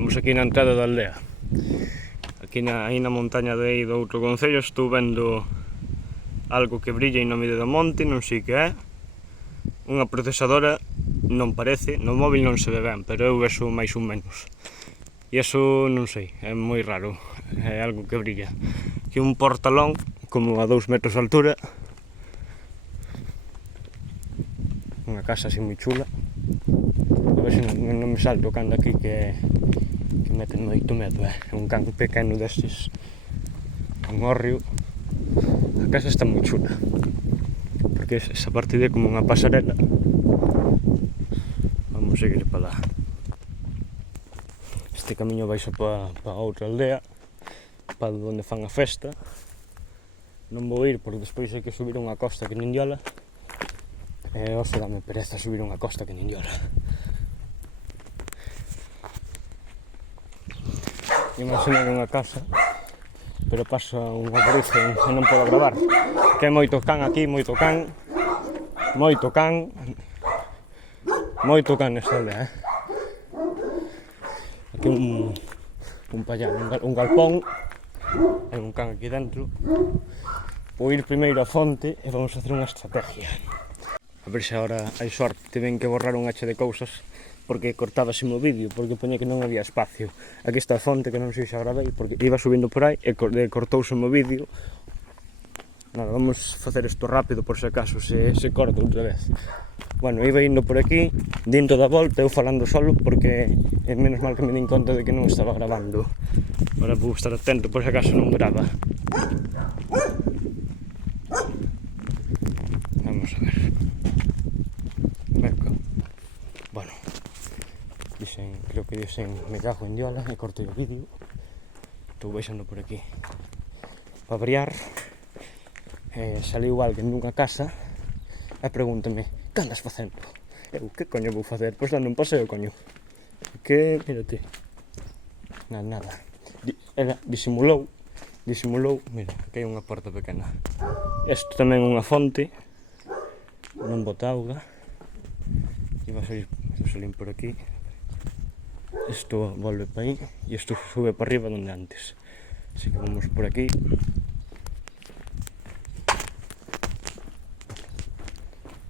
Estamos aquí na entrada da aldea. Aquí aí na montaña de aí do outro concello estou vendo algo que brilla no medio do monte, non sei que é. Unha procesadora, non parece, no móvil non se ve ben, pero eu vexo máis ou menos. E iso non sei, é moi raro, é algo que brilla. Aquí un portalón, como a 2 metros de altura. Unha casa así moi chula. A ver se non me salto cando aquí que meten moito medo, é un can pequeno destes, un hórreo. A casa está moi chula, porque esa parte de como unha pasarela. Vamos seguir para lá. Este camiño vai xa para outra aldea, para onde fan a festa. Non vou ir porque despois hai que subir unha costa que nin diola, e hoxe dame pereza subir unha costa que nin diola. Imagina unha casa, pero pasa unha brisa e non podo gravar, que é moito can aquí, moito can nesta aldea, Aquí un pallán, un galpón, hai un can aquí dentro. Vou ir primeiro á fonte e vamos facer unha estrategia. A ver se agora hai sorte, tiven que borrar un hache de cousas porque cortábase o vídeo, porque poñía que non había espacio. Aquí está a fonte, que non sei se a gravei, porque iba subindo por aí e cortouse o vídeo. Nada, vamos facer isto rápido por se acaso se corta outra vez. Bueno, iba indo por aquí, dentro da volta, eu falando solo, porque é menos mal que me din conta de que non estaba gravando. Agora vou estar atento por se acaso non grava. Vamos a ver. Bueno, creo que dixen me cago en diola e cortei o vídeo. Estou baixando por aquí para variar. Saliu alguén nunha casa e pregúntame: que andas facendo? Eu, que coño vou facer? Pois dando un paseo, coño. Que, mírate. Nada. Ela disimulou, mira, aquí hai unha porta pequena. Isto tamén é unha fonte, non bota auga. E vai salir por aquí. Isto volve para aí e isto sube para arriba donde antes. Así que vamos por aquí.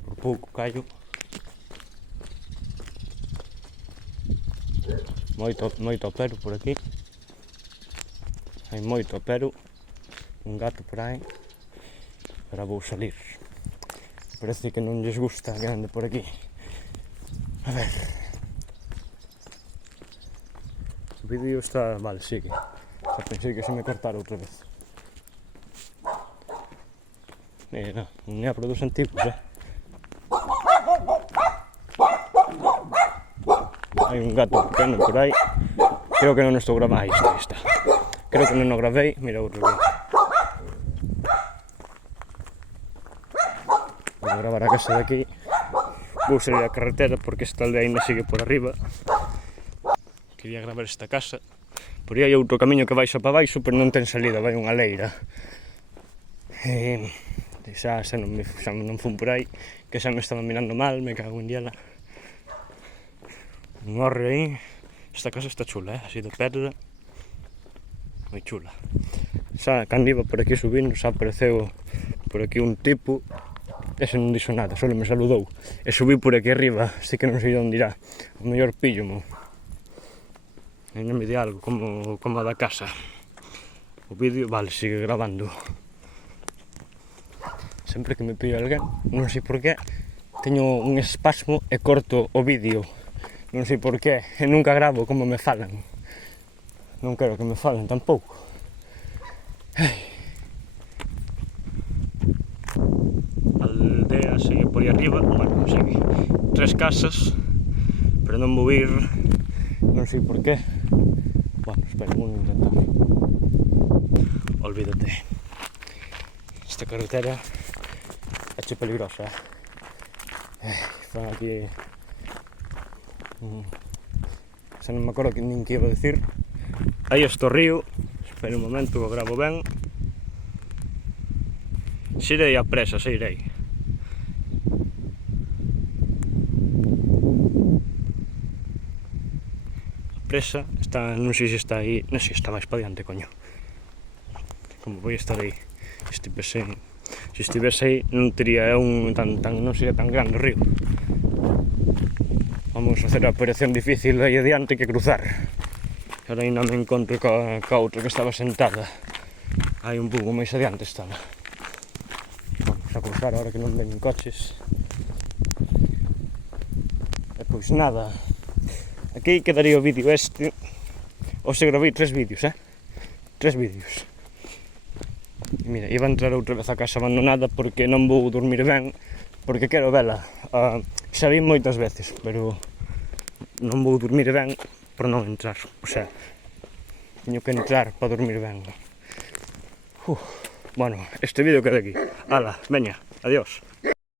Por pouco callo. Moito pero por aquí. Hai moito pero. Un gato por aí. Agora vou salir. Parece que non lles gusta que ande por aquí. A ver. O vídeo está... Vale, sigue. Xa pensei que se me cortara outra vez. Mira, un nebro dos antigos, Hai un gato pequeno por aí. Creo que non estou gravando. Aí está. Creo que non o gravei. Mira outro aquí. Vou gravar a casa de aquí. Vou salir a carretera porque esta aldea ainda sigue por arriba. Quería gravar esta casa. Por aí hai outro camiño que vai xa para baixo, pero non ten salida, vai unha leira. Xa non fun por aí, que xa me estaba mirando mal, me cago en diala. Un hórreo aí. Esta casa está chula, así de pedra. Moi chula. Xa, cando iba por aquí subindo, xa apareceu por aquí un tipo. Ese non dixo nada, só me saludou. E subí por aquí arriba, así que non sei onde irá. O mellor pillo-mo. Ainda me di algo, como a da casa. O vídeo, vale, sigue gravando. Sempre que me pillo alguén, non sei por qué, teño un espasmo e corto o vídeo. Non sei por qué, e nunca gravo como me falan. Non quero que me falen tampouco. A aldea sigue por aí arriba, bueno, sigue 3 casas, pero non vou ir, non sei por qué. Bueno, espera, vou intentar. Olvídate. Esta carretera é peligrosa, Fan aquí... Xa non me acordo nin que iba a decir. Aí está o río. Espera un momento, o gravo ben. Se irei a presa, se irei. presa, está, non sei se está aí, non sei se está máis pa diante, coño. Como voi estar aí? Se estivese aí non tería non sería tan grande o río. Vamos a facer a operación difícil aí adiante que cruzar. Ahora ainda me encontro ca outra que estaba sentada. Hai un pouco máis adiante estaba. Vamos a cruzar ahora que non ven coches. E pois nada, aquí quedaría o vídeo este. Hoxe gravei 3 vídeos, 3 vídeos. E mira, iba a entrar outra vez a casa abandonada porque non vou dormir ben, porque quero vela. Xa vi moitas veces, pero non vou dormir ben por non entrar. O sea, teño que entrar para dormir ben. Bueno, este vídeo queda aquí. Ala, veña, adiós.